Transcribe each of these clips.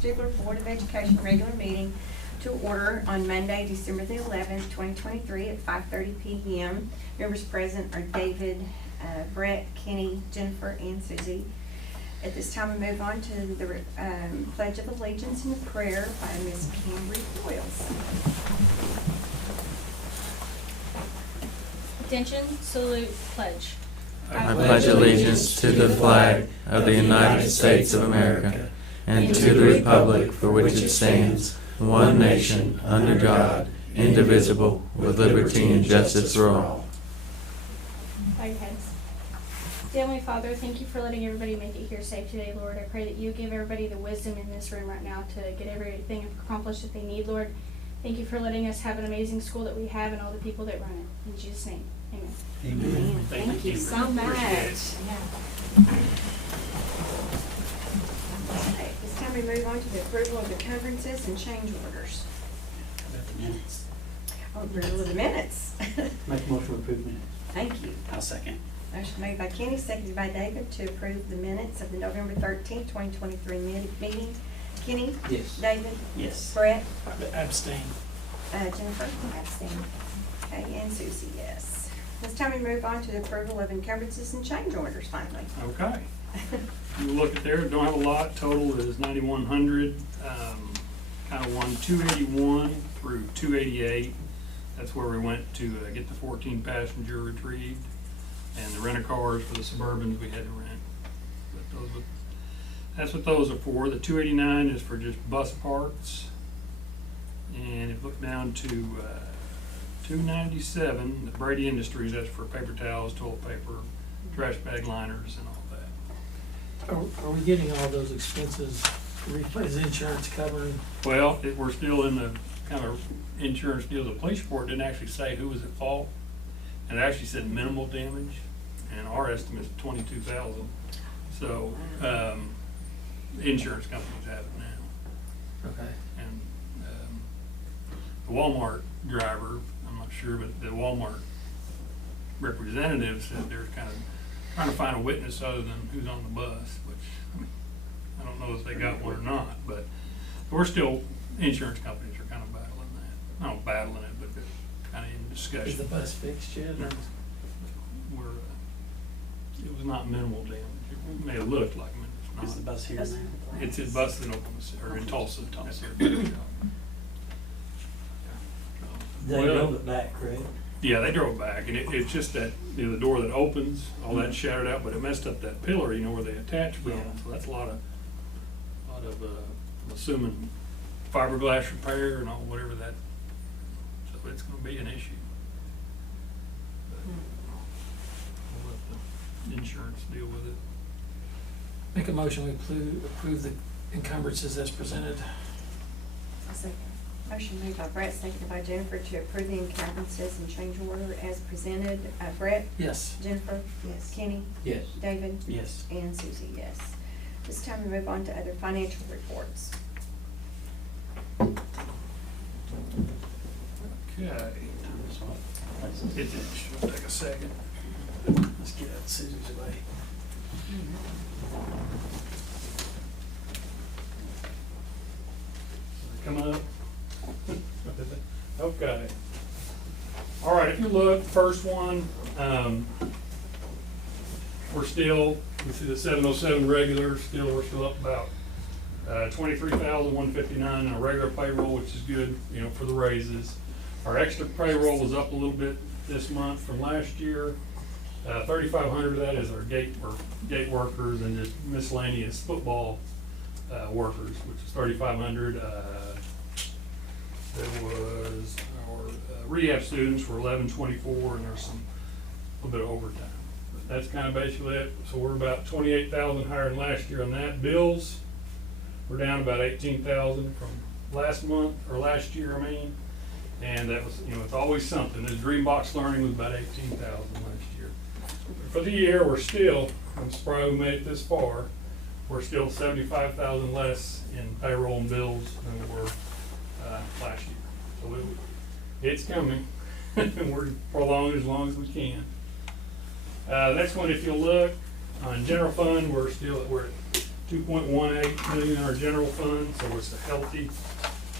Stigler Board of Education regular meeting to order on Monday, December the 11th, 2023 at 5:30 p.m. Members present are David, Brett, Kenny, Jennifer, and Susie. At this time, we move on to the Pledge of Allegiance and prayer by Ms. Cambry Boyles. Attention, salute, pledge. I pledge allegiance to the flag of the United States of America and to the republic for which it stands, one nation, under God, indivisible, with liberty and justice for all. Bow your heads. Dear Heavenly Father, thank you for letting everybody make it here safe today, Lord. I pray that you give everybody the wisdom in this room right now to get everything accomplished that they need, Lord. Thank you for letting us have an amazing school that we have and all the people that run it. In Jesus' name, amen. Amen. Thank you so much. Okay, this time we move on to the approval of the encumbrances and change orders. About the minutes. Oh, approval of the minutes. Make a motion to approve minutes. Thank you. I'll second. Motion made by Kenny, seconded by David to approve the minutes of the November 13th, 2023 meeting. Kenny? Yes. David? Yes. Brett? Abstain. Jennifer? Abstain. Okay, and Susie, yes. This time we move on to the approval of encumbrances and change orders finally. Okay. You look at there, don't have a lot, total is 9,100, kind of won 281 through 288. That's where we went to get the 14 passenger retrieved, and the rent-a-cars for the Suburbans we had to rent. But that's what those are for. The 289 is for just bus parts, and it looked down to 297, the Brady Industries, that's for paper towels, toilet paper, trash bag liners, and all that. Are we getting all those expenses, is insurance covering? Well, we're still in the kind of insurance deal. The police report didn't actually say who was at fault, and it actually said minimal damage, and our estimate is 22,000. So, the insurance companies have it now. Okay. And the Walmart driver, I'm not sure, but the Walmart representative said they're kind of trying to find a witness other than who's on the bus, which, I mean, I don't know if they got one or not, but we're still, insurance companies are kind of battling that. Not battling it, but they're kind of in discussion. Is the bus fixed yet? Or? It was not minimal damage. It may have looked like it. Is the bus here now? It's a bus in Oklahoma, or in Tulsa. They drove it back, correct? Yeah, they drove back, and it's just that, you know, the door that opens, all that shattered out, but it messed up that pillar, you know, where they attach from. Yeah. So that's a lot of, I'm assuming fiberglass repair and all, whatever that, so it's gonna be an issue. But we'll let the insurance deal with it. Make a motion, we approve the encumbrances as presented. I'll second. Motion made by Brett, seconded by Jennifer to approve the encumbrances and change order as presented. Brett? Yes. Jennifer? Yes. Kenny? Yes. David? Yes. And Susie, yes. This time we move on to other financial reports. Okay. It'll take a second. Let's get that Susie's away. Come up. Okay. All right, if you look, first one, we're still, you see the 707 regular, we're still up about 23,159 in our regular payroll, which is good, you know, for the raises. Our extra payroll was up a little bit this month from last year. 3,500 of that is our gate workers and just miscellaneous football workers, which is 3,500. There was our rehab students were 1,124, and there's a little bit of overtime. But that's kind of basically it. So we're about 28,000 higher than last year on that. Bills, we're down about 18,000 from last month, or last year, I mean. And that was, you know, it's always something. This Dream Box Learning was about 18,000 last year. But for the year, we're still, I'm surprised we made it this far, we're still 75,000 less in payroll and bills than we were last year. So it's coming, and we're prolonging as long as we can. Next one, if you'll look, on general fund, we're at 2.18 million in our general fund, so it's a healthy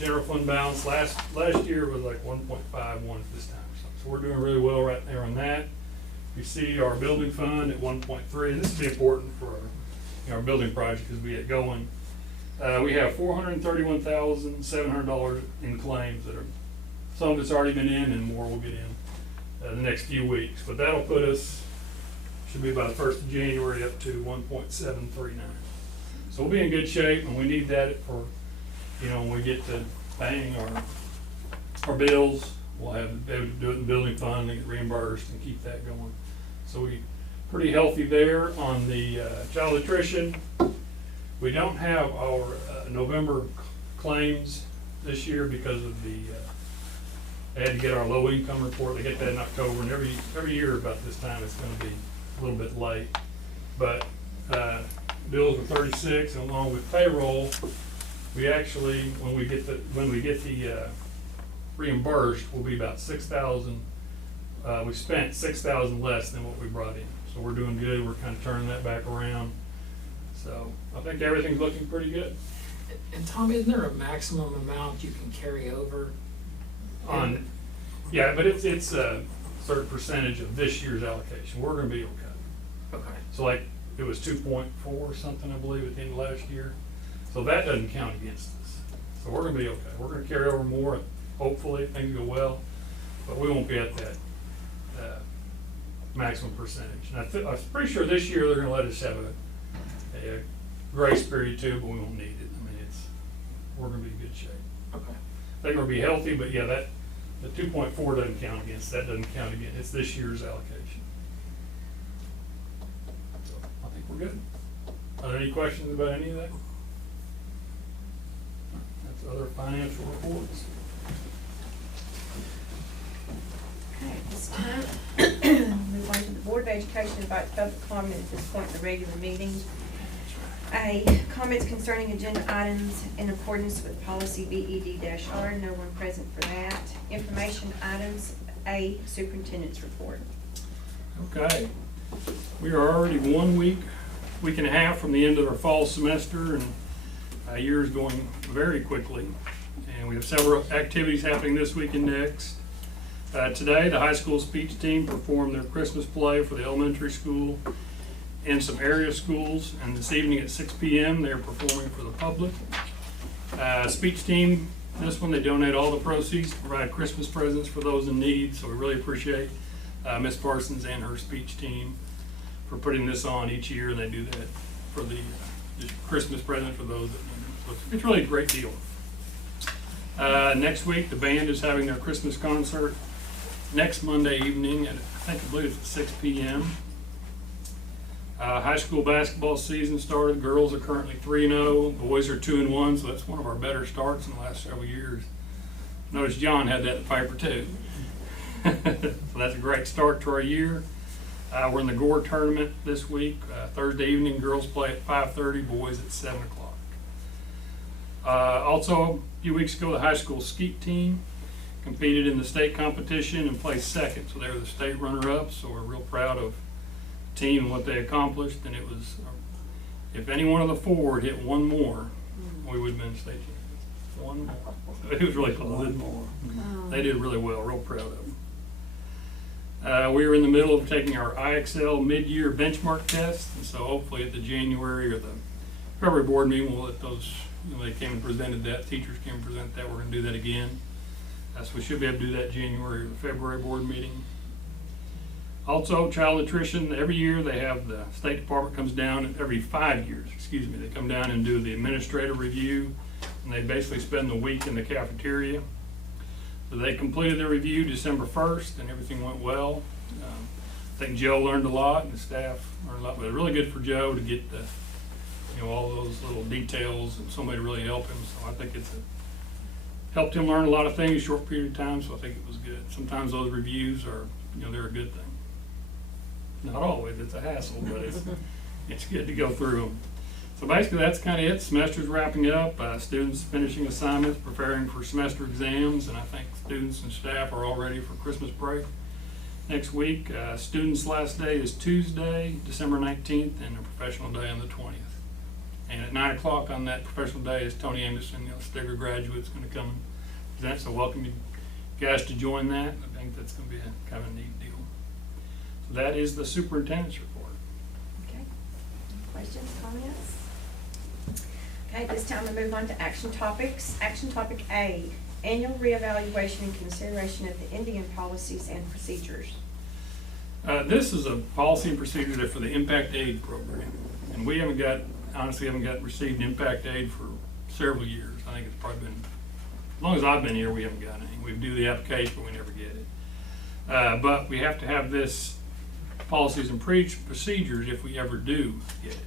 general fund balance. Last year was like 1.51 this time, so we're doing really well right there on that. You see our building fund at 1.3. This will be important for our building project as we get going. We have $431,700 in claims that are, some of it's already been in and more will get in the next few weeks. But that'll put us, should be by the 1st of January, up to 1.739. So we'll be in good shape, and we need that for, when we get to paying our bills, we'll have be able to do it in the building fund and get reimbursed and keep that going. So we pretty healthy there. On the child nutrition, we don't have our November claims this year because of the they had to get our low income report. They get that in October, and every year about this time it's going to be a little bit late. But bills are 36, and along with payroll, we actually when we get the reimbursed, will be about 6,000. We spent 6,000 less than what we brought in, so we're doing good. We're kind of turning that back around. So I think everything's looking pretty good. And Tom, isn't there a maximum amount you can carry over? Yeah, but it's a certain percentage of this year's allocation. We're going to be okay. Okay. So like it was 2.4 or something, I believe, at the end of last year. So that doesn't count against us. So we're going to be okay. We're going to carry over more, hopefully, if things go well, but we won't be at that maximum percentage. And I'm pretty sure this year they're going to let us have a grace period too, but we won't need it. I mean, we're going to be in good shape. Okay. I think we'll be healthy, but yeah, the 2.4 doesn't count against, that doesn't count again. It's this year's allocation. So I think we're good. Are there any questions about any of that? That's other financial reports. Okay, at this time, move on to the Board of Education, invite public comment at this point in the regular meeting. Comments concerning agenda items in accordance with policy BED-R, no one present for that. Information items, superintendent's report. Okay. We are already 1 week and a half from the end of our fall semester, and year is going very quickly. And we have several activities happening this week and next. Today, the high school speech team performed their Christmas play for the elementary school and some area schools, and this evening at 6 p.m. they're performing for the public. Speech team, this one, they donate all the proceeds to provide Christmas presents for those in need, so we really appreciate Miss Parsons and her speech team for putting this on each year, and they do that for the Christmas present for those that need it. So it's really a great deal. Next week, the band is having their Christmas concert next Monday evening, and I believe it's at 6 p.m. High school basketball season started. Girls are currently 3-0. Boys are 2-1, so that's one of our better starts in the last several years. Notice John had that at Piper too. So that's a great start to our year. We're in the Gore tournament this week. Thursday evening, girls play at 5:30, boys at 7 o'clock. Also, a few weeks ago, the high school skeet team competed in the state competition and placed second. So they were the state runner-ups, so we're real proud of team and what they accomplished, and it was, if any one of the four had hit one more, we would have been state champions. One more. It was really close. One more. They did really well, real proud of them. We are in the middle of taking our IXL mid-year benchmark test, and so hopefully at the January or the February board meeting, we'll let those, they came and presented that, teachers came and presented that, we're going to do that again. So we should be able to do that January or the February board meeting. Also, child nutrition, every year they have, the State Department comes down, every 5 years, they come down and do the administrative review, and they basically spend the week in the cafeteria. So they completed their review December 1st, and everything went well. I think Joe learned a lot, and the staff learned a lot, but it was really good for Joe to get the, all those little details, and somebody to really help him, so I think helped him learn a lot of things in a short period of time, so I think it was good. Sometimes those reviews are, they're a good thing. Not always, it's a hassle, but it's good to go through them. So basically that's kind of it. Semester's wrapping up, students finishing assignments, preparing for semester exams, and I think students and staff are all ready for Christmas break next week. Students' last day is Tuesday, December 19th, and a professional day on the 20th. And at 9 o'clock on that professional day is Tony Anderson, Stigler graduate's gonna come and present, so welcome you guys to join that. I think that's gonna be a kind of a neat deal. So that is the superintendent's report. Okay. Questions, comments? Okay, this time we move on to action topics. Action topic A, annual reevaluation and consideration of the Indian policies and procedures. This is a policy and procedure that for the impact aid program. And we honestly haven't received impact aid for several years. I think it's probably been, as long as I've been here, we haven't gotten any. We do the application, but we never get it. But we have to have this policies and procedures if we ever do get it.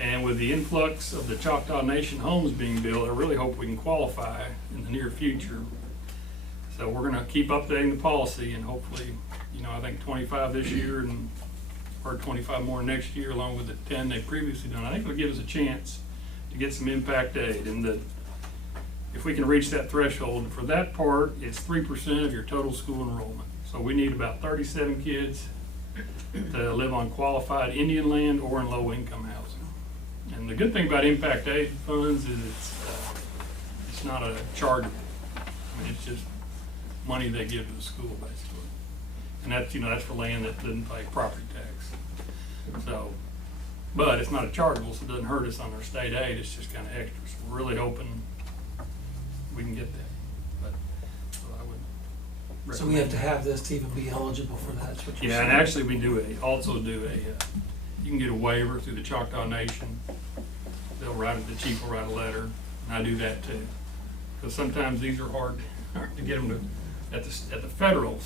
And with the influx of the Choctaw Nation homes being built, I really hope we can qualify in the near future. So we're gonna keep updating the policy and hopefully, I think 25 this year or 25 more next year, along with the 10 they've previously done. I think it'll give us a chance to get some impact aid. And if we can reach that threshold, for that part, it's 3% of your total school enrollment. So we need about 37 kids to live on qualified Indian land or in low-income housing. And the good thing about impact aid funds is it's not a chargeable. I mean, it's just money they give to the school, basically. And that's for land that doesn't pay property tax. So, but it's not a chargeable, so it doesn't hurt us on our state aid. It's just kind of extra. So we're really hoping we can get that. But so I would recommend. So we have to have this to even be eligible for that, that's what you're saying? Yeah, and actually we also do you can get a waiver through the Choctaw Nation. The chief will write a letter, and I do that too. Because sometimes these are hard to get them to, at the federal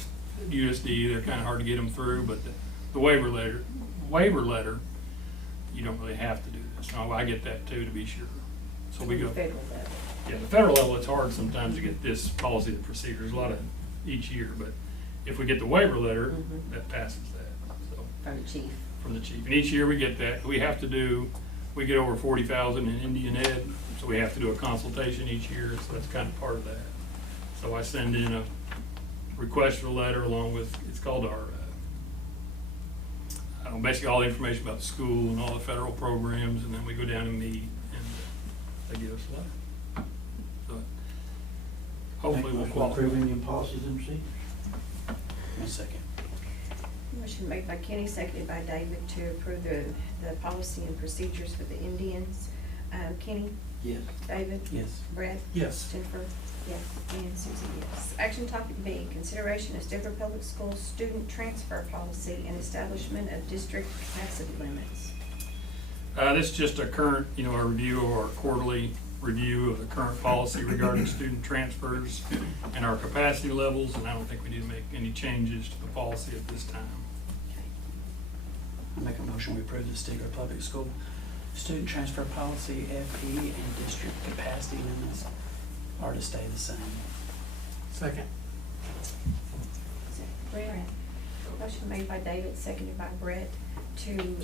USD, they're kind of hard to get them through, but the waiver letter, you don't really have to do this. Now, I get that too, to be sure. So we go. Federal level. Yeah, the federal level, it's hard sometimes to get this policy and procedures, a lot of each year, but if we get the waiver letter, that passes that, so. From the chief. From the chief, and each year we get that. We get over 40,000 in Indian Ed, so we have to do a consultation each year, so that's kind of part of that. So I send in a request for a letter along with, it's called our, basically all the information about the school and all the federal programs, and then we go down and meet, and they give us a letter. So hopefully we'll qualify. Approving your policies and procedures. One second. Motion made by Kenny, seconded by David to approve the policy and procedures for the Indians. Kenny? Yes. David? Yes. Brett? Yes. Jennifer? Yes. And Susie, yes. Action topic B, consideration of Stigler Public Schools student transfer policy and establishment of district capacity limits. This is just a current, a review of our quarterly review of the current policy regarding student transfers and our capacity levels, and I don't think we need to make any changes to the policy at this time. I make a motion we approve the Stigler Public School student transfer policy, FE, and district capacity limits are to stay the same. Second. Brett? Motion made by David, seconded by Brett to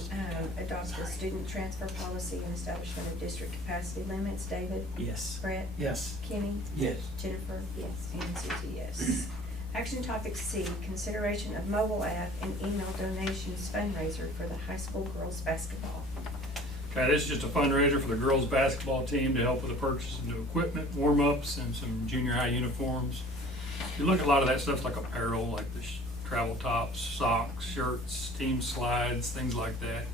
adopt the student transfer policy and establishment of district capacity limits. David? Yes. Brett? Yes. Kenny? Yes. Jennifer? Yes. And Susie, yes. Action topic C, consideration of mobile app and email donations fundraiser for the high school girls basketball. Okay, this is just a fundraiser for the girls' basketball team to help with the purchase of new equipment, warm-ups, and some junior high uniforms. You look at a lot of that stuff's like apparel, like the travel tops, socks, shirts, team slides, things like that.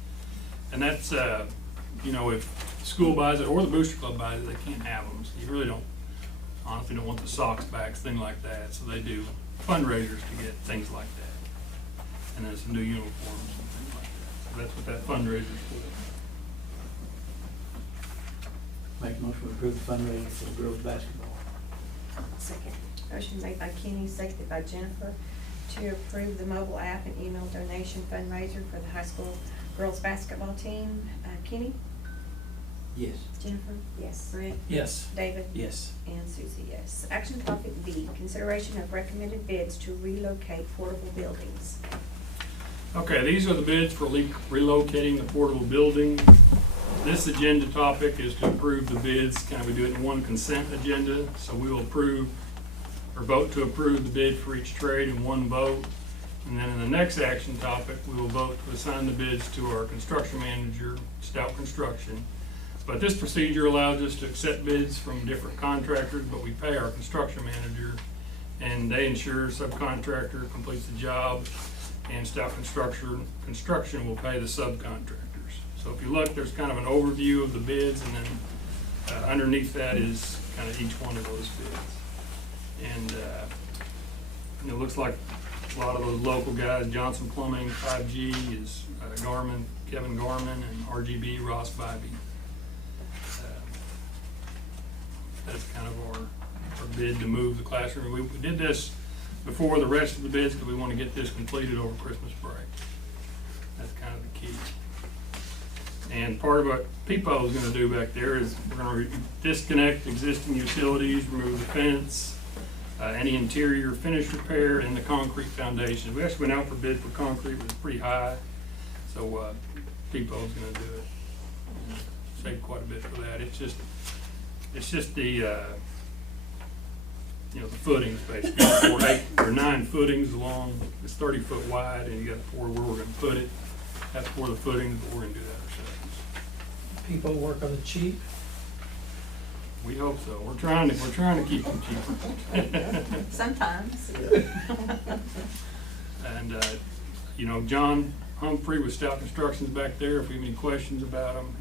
And that's, if school buys it or the booster club buys it, they can't have them. So you really honestly don't want the socks, bags, things like that. So they do fundraisers to get things like that. And then some new uniforms and things like that. So that's what that fundraiser is for. Make a motion to approve the fundraiser for the girls' basketball. Second. Motion made by Kenny, seconded by Jennifer to approve the mobile app and email donation fundraiser for the high school girls basketball team. Kenny? Yes. Jennifer? Yes. Brett? Yes. David? Yes. And Susie, yes. Action topic B, consideration of recommended bids to relocate portable buildings. Okay, these are the bids for relocating the portable building. This agenda topic is to approve the bids. We do it in one consent agenda, so we will vote to approve the bid for each trade in one vote. And then in the next action topic, we will vote to assign the bids to our construction manager, Stout Construction. But this procedure allows us to accept bids from different contractors, but we pay our construction manager, and they ensure subcontractor completes the job, and Stout Construction will pay the subcontractors. So if you look, there's kind of an overview of the bids, and then underneath that is kind of each one of those bids. And it looks like a lot of those local guys, Johnson Plumbing, 5G is Garmin, Kevin Garmin, and RGB, Ross Bybee. That's kind of our bid to move the classroom. We did this before the rest of the bids because we want to get this completed over Christmas break. That's kind of the key. And part of what Peepo is going to do back there is we're going to disconnect existing utilities, remove the fence, any interior finish repair, and the concrete foundation. We actually went out for bid for concrete, it was pretty high, so Peepo is going to do it. And save quite a bit for that. It's just the the footings basically. 9 footings along. It's 30 foot wide, and you got 4 where we're going to put it. That's for the footings, but we're going to do that ourselves. People work on the cheap. We hope so. We're trying to keep them cheaper. Sometimes. And John Humphrey with Stout Construction's back there. If we have any questions about him,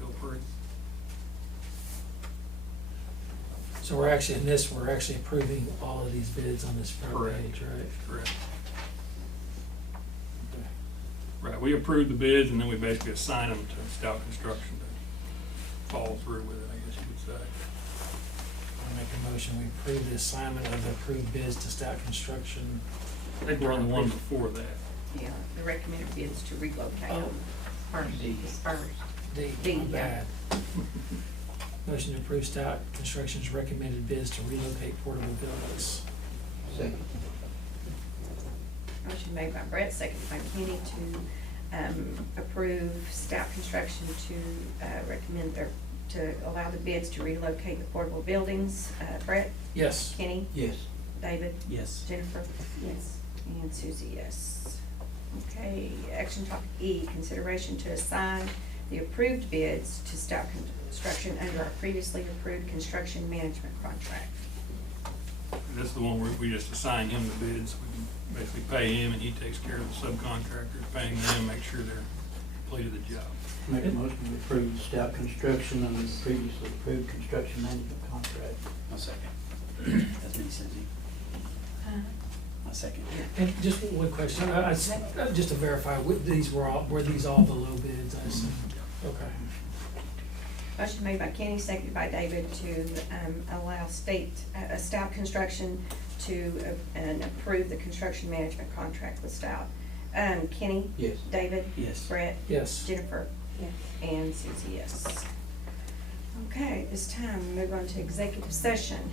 feel free. So we're actually approving all of these bids on this front Correct. page, right? Correct. Right, we approve the bids and then we basically assign them to Stout Construction to follow through with it, I guess you would say. I make a motion, we approve the assignment of the approved bids to Stout Construction. I think we're on the one before that. Yeah, the recommended bids to relocate them. First. D. First. D, my yeah. bad. Motion to approve Stout Construction's recommended bids to relocate portable buildings. Second. Motion made by Brett, seconded by Kenny to approve Stout Construction to recommend to allow the bids to relocate the portable buildings. Brett? Yes. Kenny? Yes. David? Yes. Jennifer? Yes. And Susie, yes. Okay, action topic E, consideration to assign the approved bids to Stout Construction under our previously approved construction management contract. This is the one where we just assign him the bids. We can basically pay him and he takes care of the subcontractors, paying them, make sure they're completed the job. Make a motion to approve Stout Construction under the previously approved construction management contract. I'll second. That's me, Cindy. I'll second. And just one question, just to verify, were these all the low bids, I assume? Okay. Motion made by Kenny, seconded by David to allow Stout Construction to approve the construction management contract with Stout. Kenny? Yes. David? Yes. Brett? Yes. Jennifer? Yes. And Susie, yes. Okay, this time we move on to executive session.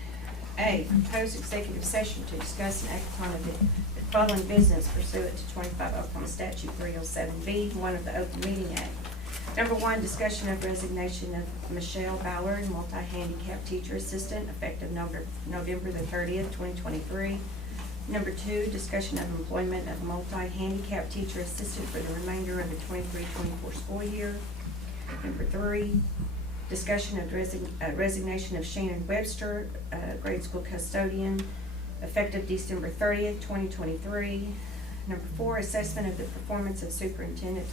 A, proposed executive session to discuss and act upon the following business pursuant to 25 Oklahoma Statute 307B, 1 of the Open Meeting Act. Number 1, discussion of resignation of Michelle Ballard, multi-handicap teacher assistant, effective November the 30th, 2023. Number 2, discussion of employment of multi-handicap teacher assistant for the remainder of the 23-24 school year. Number 3, discussion of resignation of Shannon Webster, grade school custodian, effective December 30th, 2023. Number 4, assessment of the performance of Superintendent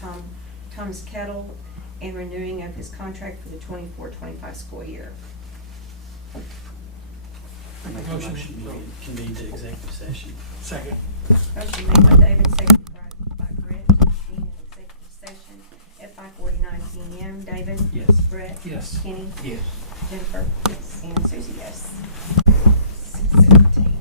Thomas Kettle and renewing of his contract for the 24-25 school year. I make a motion to convene to executive session. Second. Motion made by David, seconded by Brett, to convene an executive session at 5:49 PM. David? Yes. Brett? Yes. Kenny? Yes. Jennifer? Yes. And Susie, yes. 6:17.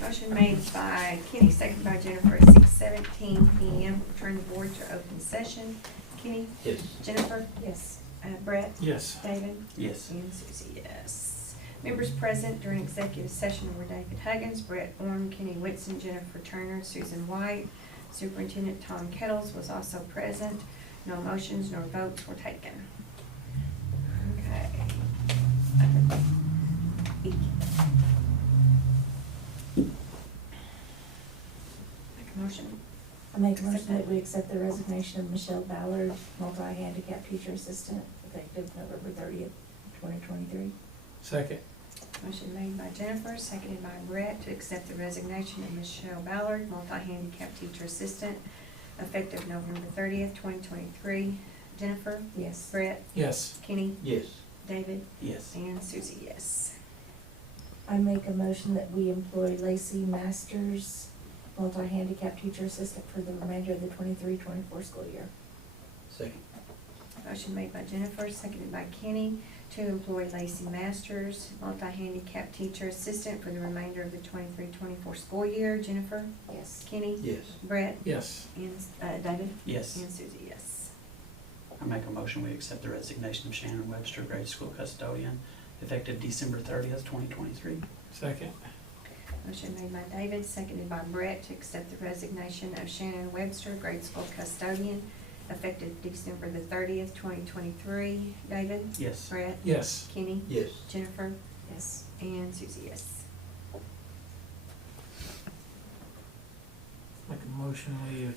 Motion made by Kenny, seconded by Jennifer at 6:17 PM. Return the board to open session. Kenny? Yes. Jennifer? Yes. Brett? Yes. David? Yes. And Susie, yes. Members present during executive session were David Huggins, Brett Orm, Kenny Whitson, Jennifer Turner, Susan White. Superintendent Tom Kettles was also present. No motions nor votes were taken. Okay. Make a motion. I make a motion that we accept the resignation of Michelle Ballard, multi-handicap teacher assistant, effective November 30th, 2023. Second. Motion made by Jennifer, seconded by Brett, to accept the resignation of Michelle Ballard, multi-handicap teacher assistant, effective November 30th, 2023. Jennifer? Yes. Brett? Yes. Kenny? Yes. David? Yes. And Susie, yes. I make a motion that we employ Lacey Masters, multi-handicap teacher assistant, for the remainder of the 23-24 school year. Second. Motion made by Jennifer, seconded by Kenny, to employ Lacey Masters, multi-handicap teacher assistant, for the remainder of the 23-24 school year. Jennifer? Yes. Kenny? Yes. Brett? Yes. And David? Yes. And Susie, yes. I make a motion, we accept the resignation of Shannon Webster, grade school custodian, effective December 30th, 2023. Second. Motion made by David, seconded by Brett, to accept the resignation of Shannon Webster, grade school custodian, effective December the 30th, 2023. David? Yes. Brett? Yes. Kenny? Yes. Jennifer? Yes. And Susie, yes. Make a motion, we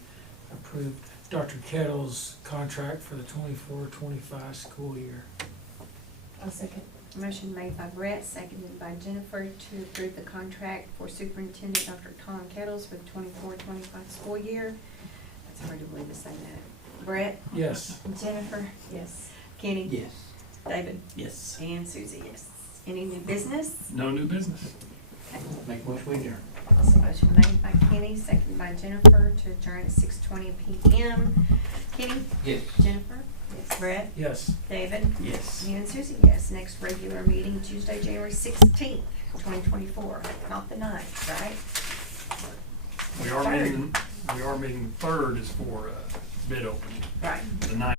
approve Dr. Kettle's contract for the 24-25 school year. I'll second. Motion made by Brett, seconded by Jennifer, to approve the contract for Superintendent Dr. Tom Kettles for the 24-25 school year. That's hard to believe to say that. Brett? Yes. Jennifer? Yes. Kenny? Yes. David? Yes. And Susie, yes. Any new business? No new business. Make a motion we adjourn. Motion made by Kenny, seconded by Jennifer, to adjourn at 6:20 p.m. Kenny? Yes. Jennifer? Yes. Brett? Yes. David? Yes. And Susie, yes. Next regular meeting, Tuesday, January 16th, 2024, not the 9th, right? We are meeting, the third is for bid opening. Right. The 9th